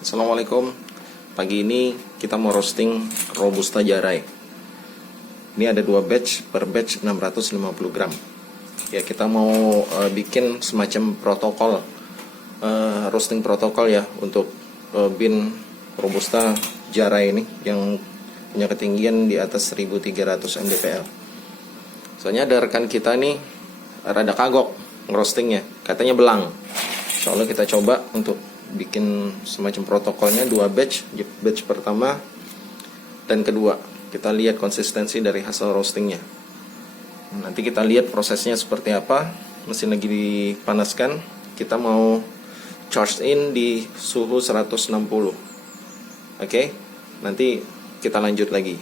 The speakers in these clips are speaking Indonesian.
Assalamualaikum. Pagi ini kita mau roasting Robusta Jarai. Ini ada 2 batch, per batch 650 gram. Ya, kita mau bikin semacam protokol, roasting protokol ya, untuk bin Robusta Jarai ini yang punya ketinggian di atas 1300 mdpl. Soalnya ada rekan kita nih rada kagok ngerostingnya, katanya belang. Soalnya kita coba untuk bikin semacam protokolnya 2 batch, batch pertama dan kedua. Kita lihat konsistensi dari hasil roastingnya. Nanti kita lihat prosesnya seperti apa. Mesin lagi dipanaskan. Kita mau charge in di suhu 160. Oke, nanti kita lanjut lagi.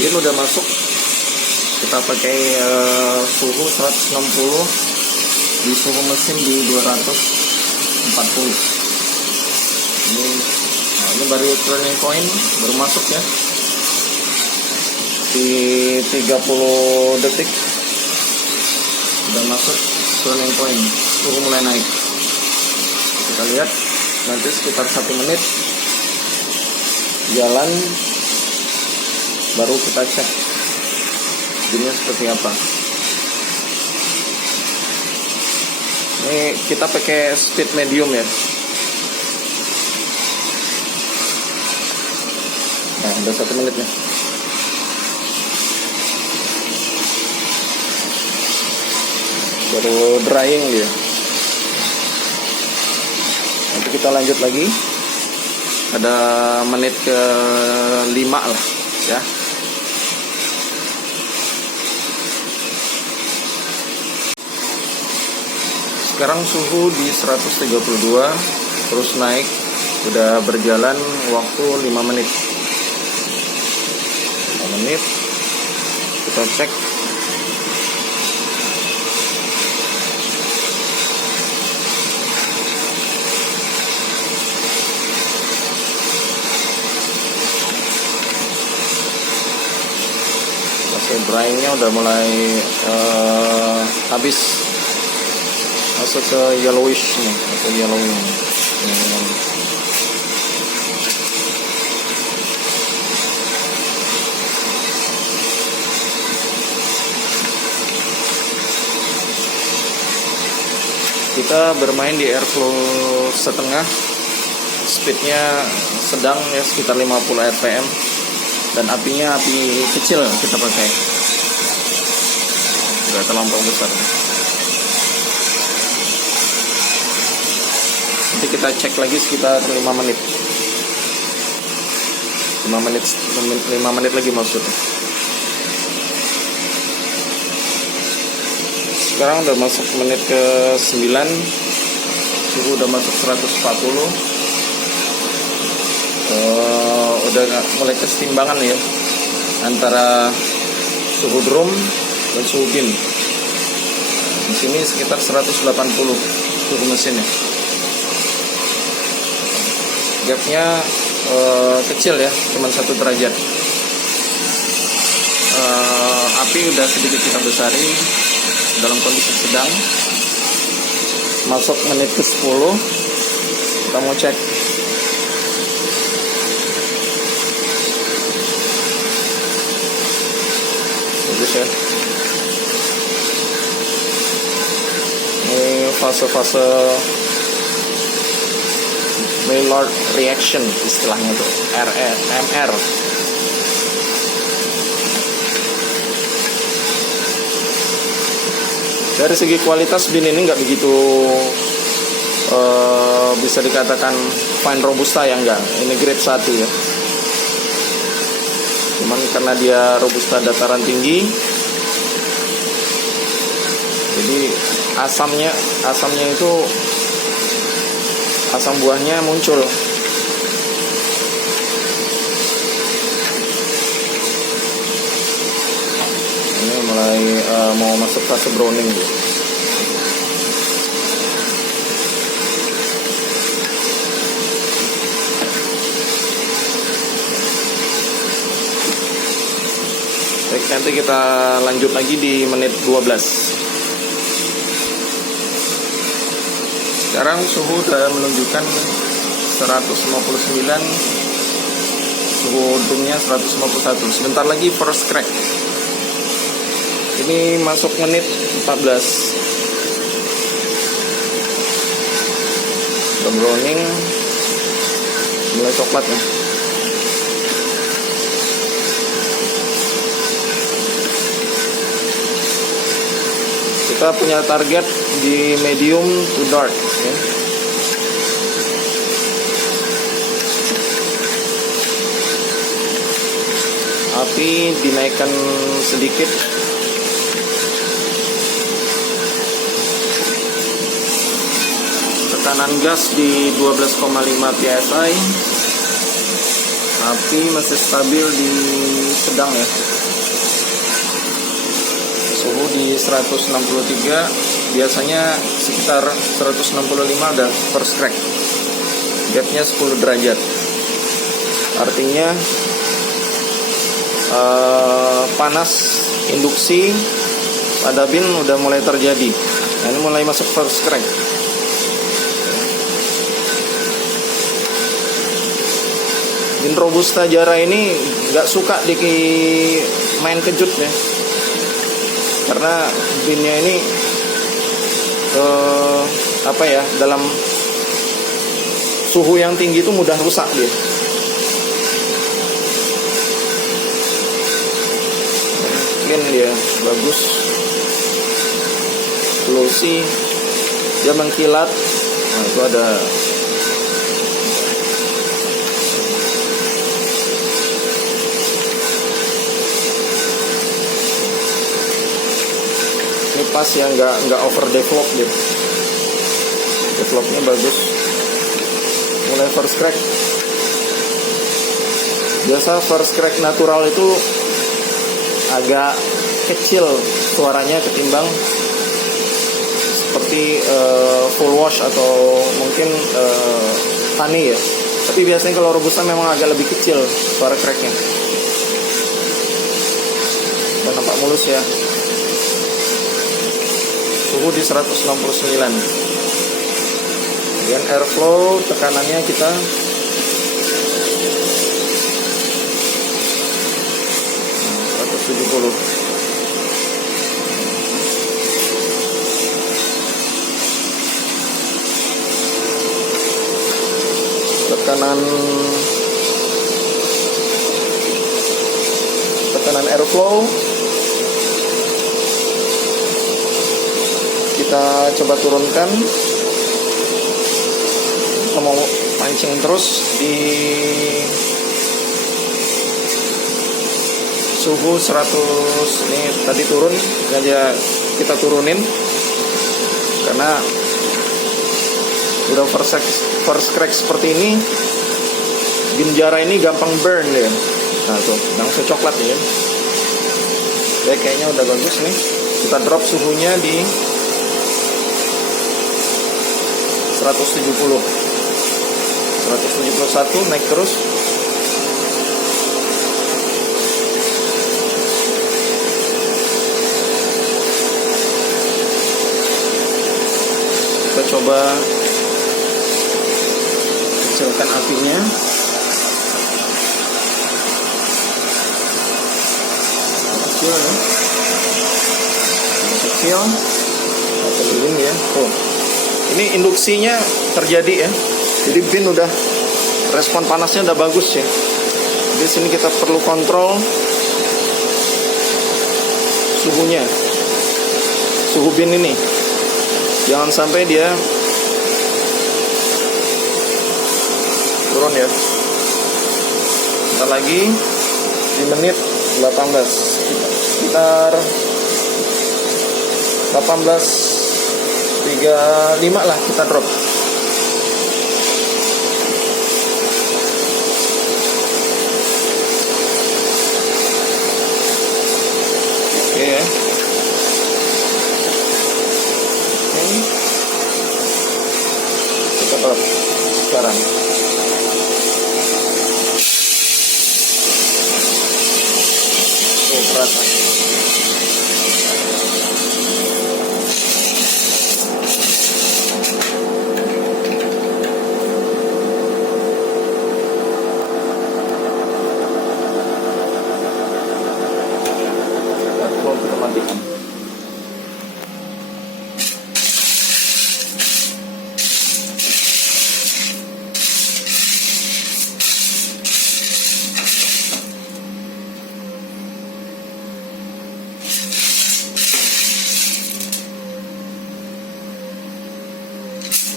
Ini udah masuk. Kita pakai suhu 160 di suhu mesin di 240. Ini baru turning point, baru masuk ya, di 30 detik udah masuk turning point, suhu mulai naik. Kita lihat nanti sekitar 1 menit jalan, baru kita cek bunyinya seperti apa. Ini kita pakai speed medium ya. Nah, udah 1 menit nih. Baru drying dia. Nanti kita lanjut lagi. Ada menit ke 5 lah ya. Sekarang suhu di 132, terus naik, udah berjalan waktu 5 menit. 5 menit, kita cek. Fase dryingnya udah mulai habis. Masuk ke yellowish nih, atau yellowing. Kita bermain di airflow setengah, speednya sedang ya, sekitar 50 rpm, dan apinya api kecil kita pakai, nggak terlampau besar. Nanti kita cek lagi sekitar 5 menit. 5 menit lagi maksudnya. Sekarang udah masuk menit ke 9. Suhu udah masuk 140. Udah mulai kesetimbangan ya antara suhu drum dan suhu bin. Di sini sekitar 180 suhu mesinnya. Gapnya kecil ya, cuma 1 derajat. Api udah sedikit kita besari dalam kondisi sedang. Masuk menit ke 10. Kita mau cek. Bagus ya. Ini fase-fase Maillard reaction istilahnya tuh, MR. Dari segi kualitas bin ini nggak begitu bisa dikatakan fine robusta ya, enggak. Ini grade 1 ya. Cuman karena dia robusta dataran tinggi, jadi asamnya itu, asam buahnya muncul. Ini mulai mau masuk fase browning. Baik, nanti kita lanjut lagi di menit 12. Sekarang suhu sudah menunjukkan 159, suhu udungnya 151. Sebentar lagi first crack. Ini masuk menit 14. Browning mulai coklat ya. Kita punya target di medium to dark ya. Api dinaikkan sedikit. Tekanan gas di 12,5 psi. Api masih stabil di sedang ya. Suhu di 163, biasanya sekitar 165 udah first crack. Gapnya 10 derajat. Artinya panas induksi pada bin udah mulai terjadi. Nah, ini mulai masuk first crack. Bin Robusta Jara ini nggak suka di main kejut ya, karena binnya ini dalam suhu yang tinggi itu mudah rusak dia. Clean dia, bagus, glossy, dia mengkilat. Nah, itu ada pas yang nggak over develop deh, developnya bagus. Mulai first crack. Biasa first crack natural itu agak kecil suaranya ketimbang seperti full wash atau mungkin honey ya. Tapi biasanya kalau Robusta memang agak lebih kecil suara cracknya. Dan nampak mulus ya. Suhu di 169. Kemudian airflow tekanannya kita tekanan airflow kita coba turunkan. Kita mau pancing terus di suhu 100. Ini tadi turun, sengaja kita turunin karena udah first crack seperti ini. Bin Jara ini gampang burn ya. Nah tuh, langsung coklat ya. Oke, kayaknya udah bagus nih. Kita drop suhunya di 171, naik terus. Kita coba kecilkan apinya. Kecil ya. Kecil. Atau lilin ya. Tuh. Ini induksinya terjadi ya. Jadi bin udah respon panasnya udah bagus ya. Di sini kita perlu kontrol suhunya. Suhu bin ini. Jangan sampai dia turun ya. Kita lagi di menit 18. Sekitar 18.35 lah kita drop. Oke ya. Kita drop sekarang. Oh, kerasa.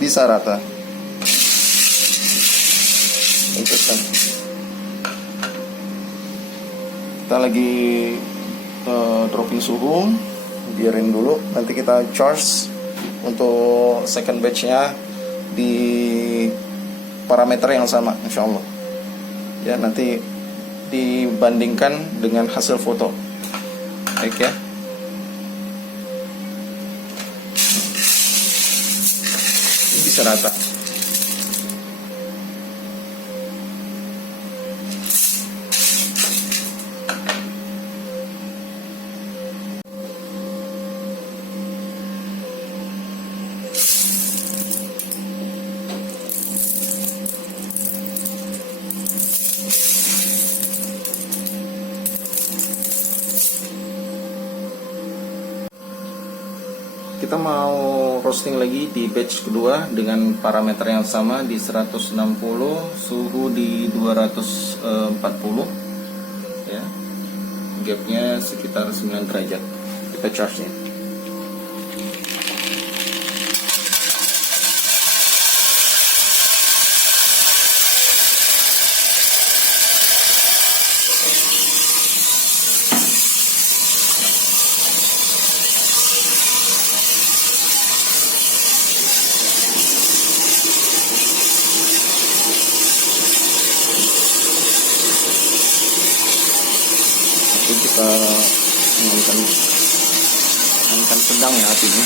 bisa rata. Interesting. Kita lagi dropping suhu, biarin dulu. Nanti kita charge untuk second batch-nya di parameter yang sama, insya Allah. Ya, nanti dibandingkan dengan hasil foto. Baik ya. Ini bisa rata. Kita mau roasting lagi di batch kedua dengan parameter yang sama di 160, suhu di 240 ya. Gapnya sekitar 9 derajat. Kita charge nya. Kita mainkan sedang ya apinya.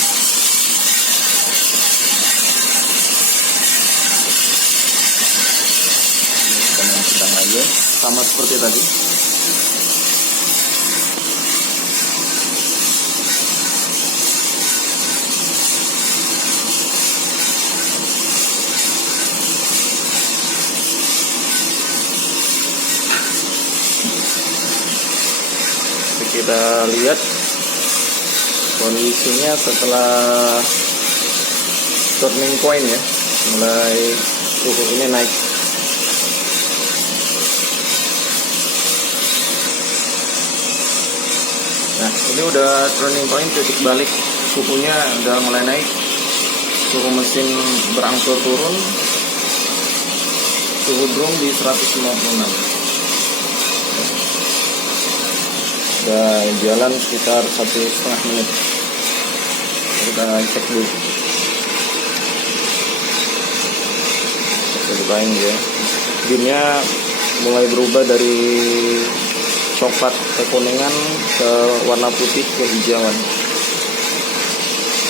Kita main sedang aja, sama seperti tadi. Kita lihat kondisinya setelah turning point ya, mulai suhu ini naik. Nah, ini udah turning point, titik balik, suhunya udah mulai naik, suhu mesin berangsur turun, suhu drum di 156. Udah jalan sekitar 1,5 menit. Kita cek dulu. Kita dipain ya. Binnya mulai berubah dari coklat kekuningan ke warna putih ke hijauan.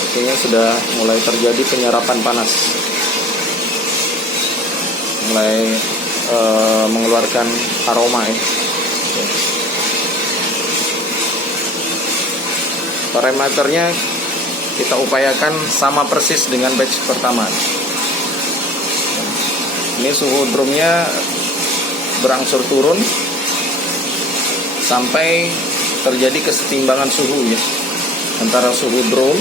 Artinya sudah mulai terjadi penyerapan panas. Mulai mengeluarkan aroma ya. Parameternya kita upayakan sama persis dengan batch pertama. Ini suhu drumnya berangsur turun sampai terjadi kesetimbangan suhu ya, antara suhu drum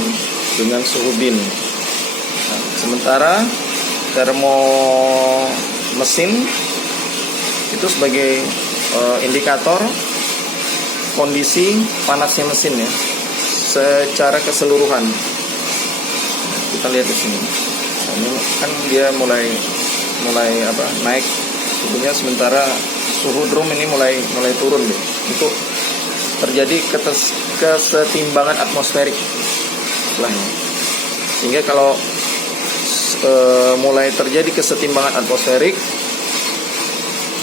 dengan suhu bin. Nah, sementara termo mesin itu sebagai indikator kondisi panasnya mesin ya, secara keseluruhan. Kita lihat di sini. Nah, ini kan dia mulai naik suhunya, sementara suhu drum ini mulai turun deh. Itu terjadi kesetimbangan atmosferik setelahnya. Sehingga kalau mulai terjadi kesetimbangan atmosferik,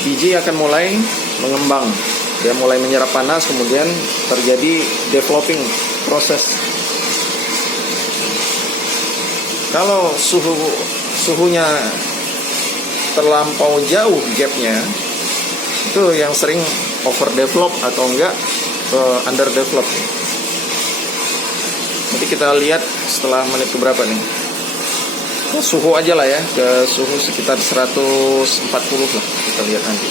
biji akan mulai mengembang. Dia mulai menyerap panas, kemudian terjadi developing proses. Kalau suhunya terlampau jauh gapnya, itu yang sering overdevelop atau enggak underdevelop. Nanti kita lihat setelah menit keberapa nih. Suhu aja lah ya, ke suhu sekitar 140 lah, kita lihat nanti.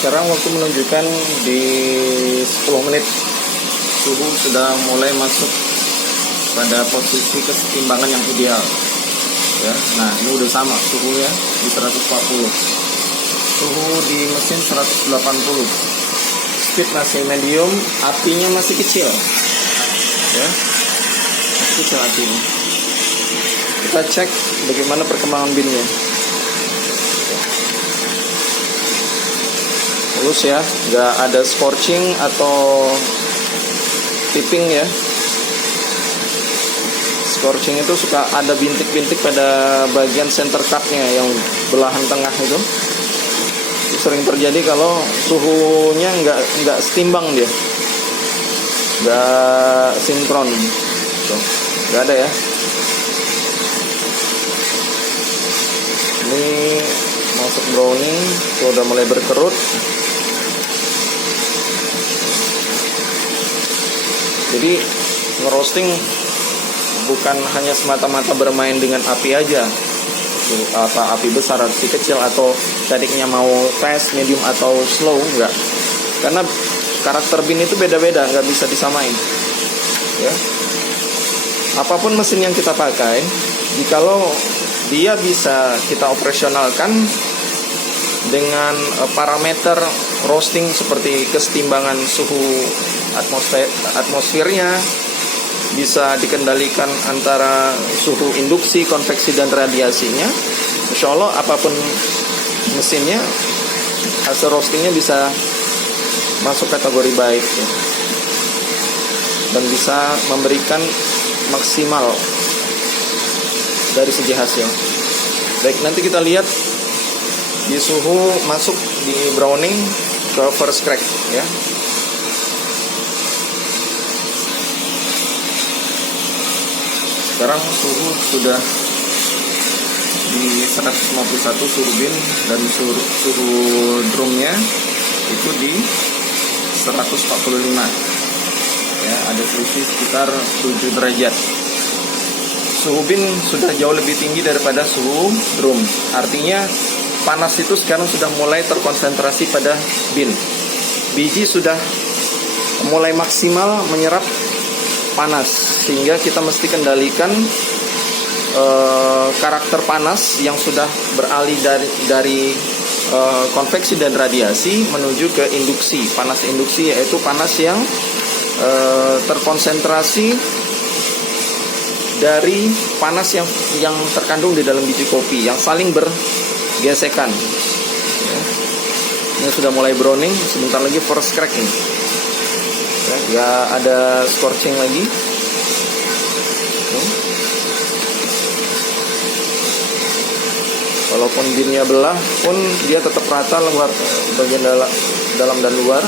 Sekarang waktu menunjukkan di 10 menit, suhu sudah mulai masuk pada posisi kesetimbangan yang ideal ya. Nah, ini udah sama suhunya di 140, suhu di mesin 180, speed masih medium, apinya masih kecil. ya. Kecil hati ini. Kita cek bagaimana perkembangan binnya. Mulus ya, nggak ada scorching atau tipping ya. Scorching itu suka ada bintik-bintik pada bagian center cutnya yang belahan tengah itu. Itu sering terjadi kalau suhunya nggak setimbang dia, nggak sinkron. Tuh, nggak ada ya. Ini masuk browning, tuh udah mulai berkerut. Jadi ngerosting bukan hanya semata-mata bermain dengan api aja, atau api besar, api kecil, atau tadinya mau fast, medium, atau slow, enggak. Karena karakter bin itu beda-beda, nggak bisa disamain. Ya. Apapun mesin yang kita pakai, jikalau dia bisa kita operasionalkan dengan parameter roasting seperti kesetimbangan suhu atmosfernya, bisa dikendalikan antara suhu induksi, konveksi, dan radiasinya, insya Allah apapun mesinnya, hasil roastingnya bisa masuk kategori baik ya. Dan bisa memberikan maksimal dari segi hasil. Baik, nanti kita lihat di suhu masuk di browning ke first crack ya. Sekarang suhu sudah di 151 suhu bin, dan suhu drumnya itu di 145 ya, ada selisih sekitar 7 derajat. Suhu bin sudah jauh lebih tinggi daripada suhu drum, artinya panas itu sekarang sudah mulai terkonsentrasi pada bin. Biji sudah mulai maksimal menyerap panas, sehingga kita mesti kendalikan karakter panas yang sudah beralih dari konveksi dan radiasi menuju ke induksi. Panas induksi yaitu panas yang terkonsentrasi dari panas yang terkandung di dalam biji kopi, yang saling bergesekan ya. Ini sudah mulai browning, sebentar lagi first crack ini ya, nggak ada scorching lagi. Walaupun binnya belah pun dia tetap rata luar, bagian dalam dan luar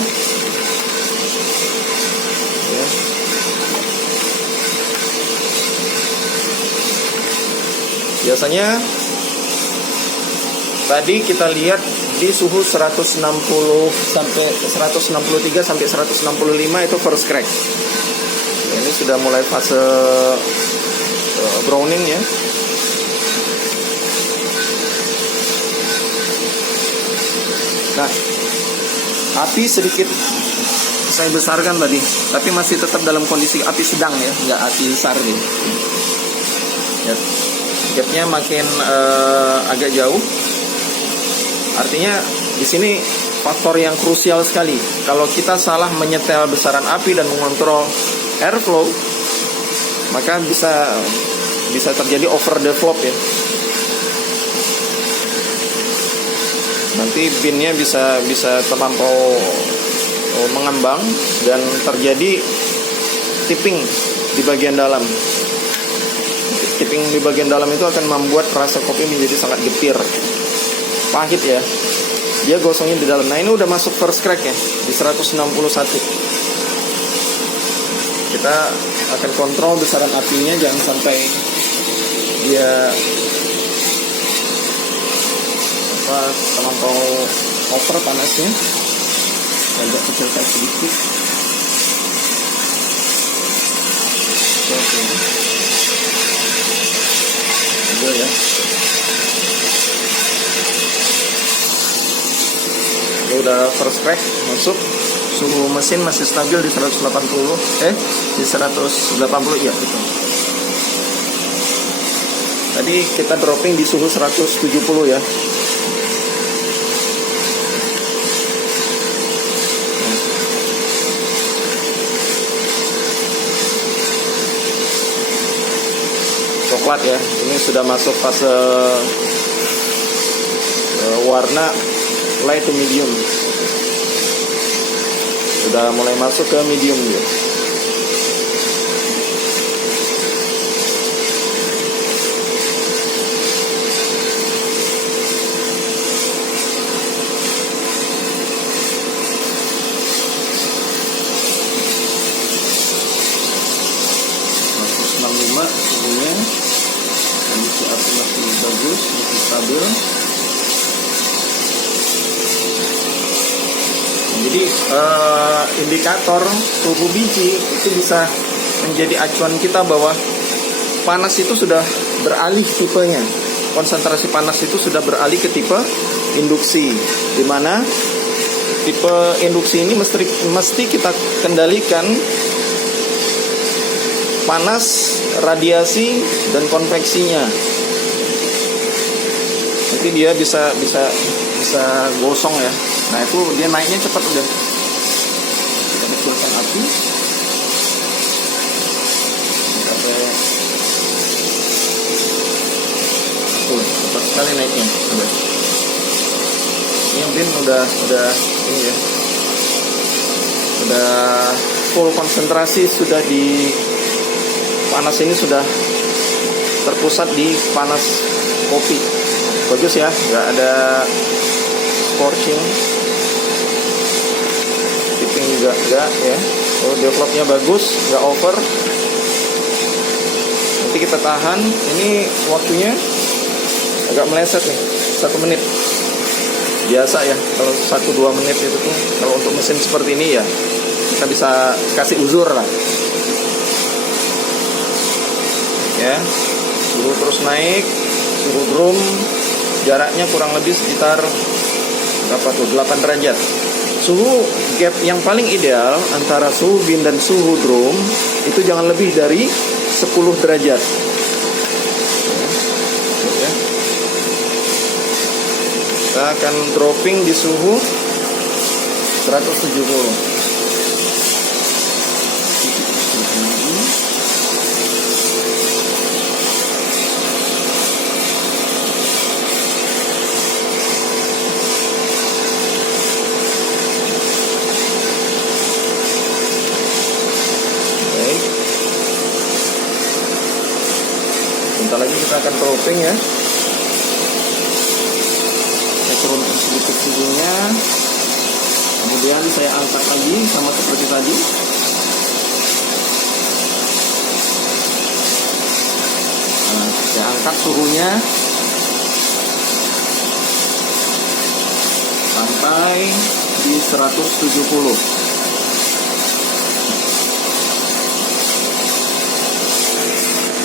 ya. Biasanya tadi kita lihat di suhu 160 sampai 163 sampai 165 itu first crack. Ini sudah mulai fase browning ya. Nah, api sedikit saya besarkan tadi, tapi masih tetap dalam kondisi api sedang ya, nggak api besar nih. Ya, gapnya makin agak jauh. Artinya di sini faktor yang krusial sekali. Kalau kita salah menyetel besaran api dan mengontrol airflow, maka bisa terjadi over develop ya. Nanti binnya bisa terlampau mengembang dan terjadi tipping di bagian dalam. Tipping di bagian dalam itu akan membuat rasa kopi menjadi sangat getir, pahit ya. Dia gosongnya di dalam. Nah, ini udah masuk first crack ya, di 161. Kita akan kontrol besaran apinya, jangan sampai dia terlampau over panasnya. Agak kecilkan sedikit. Oke. Udah ya. Ini udah first crack masuk. Suhu mesin masih stabil di 180. Di 180 ya betul. Tadi kita dropping di suhu 170 ya. coklat ya. Ini sudah masuk fase warna light to medium. Sudah mulai masuk ke medium dia. Suhunya kondisi api masih bagus, masih stabil. Jadi indikator suhu biji itu bisa menjadi acuan kita bahwa panas itu sudah beralih tipenya. Konsentrasi panas itu sudah beralih ke tipe induksi, di mana tipe induksi ini mesti kita kendalikan panas, radiasi, dan konveksinya. Nanti dia bisa gosong ya. Nah itu dia naiknya cepat udah. Kita kecilkan api Sampai cepat sekali naiknya. Coba. Ini bin udah ini ya. Udah full konsentrasi, sudah di panas ini sudah terpusat di panas kopi. Bagus ya, nggak ada scorching, tipping enggak ya. Oh, developnya bagus, nggak over. Nanti kita tahan. Ini waktunya agak meleset nih, 1 menit. Biasa ya, kalau 1-2 menit itu tuh kalau untuk mesin seperti ini ya kita bisa kasih uzur lah. Ya, suhu terus naik, suhu drum jaraknya kurang lebih sekitar berapa tuh, 8 derajat. Suhu gap yang paling ideal antara suhu bin dan suhu drum itu jangan lebih dari 10 derajat. Ya. Kita akan dropping di suhu 170. Bentar lagi kita akan dropping ya. Saya turunkan sedikit suhunya. Kemudian saya angkat lagi sama seperti tadi. Nah, saya angkat suhunya sampai di 170.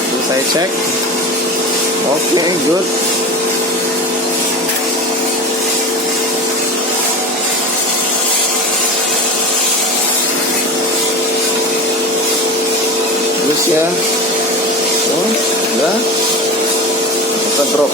Lalu saya cek. Oke, good. Terus ya. Oh, udah. Kita drop.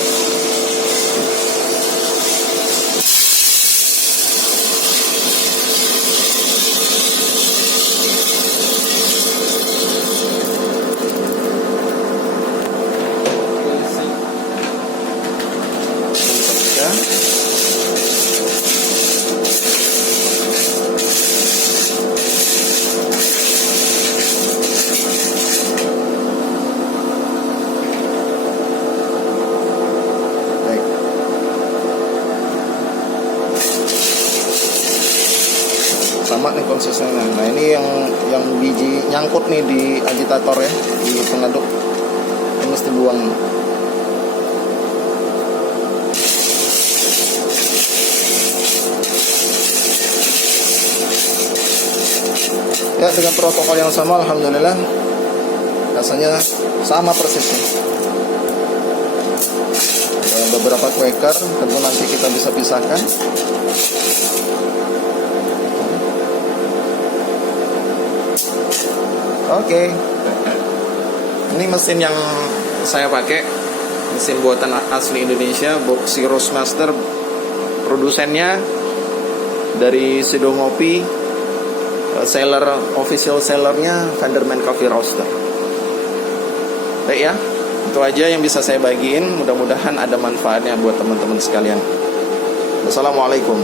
Sama nih konsistensinya. Nah ini yang biji nyangkut nih di agitator ya, di pengaduk. Ini mesti buang. Ya, dengan protokol yang sama, alhamdulillah rasanya sama persisnya. Beberapa quaker tentu nanti kita bisa pisahkan. Oke. Ini mesin yang saya pakai, mesin buatan asli Indonesia, Boxy Roastmaster. Produsennya dari Sido Ngopi, official sellernya Vanderman Coffee Roaster. Baik ya, Itu aja yang bisa saya bagiin, mudah-mudahan ada manfaatnya buat teman-teman sekalian. Wassalamualaikum.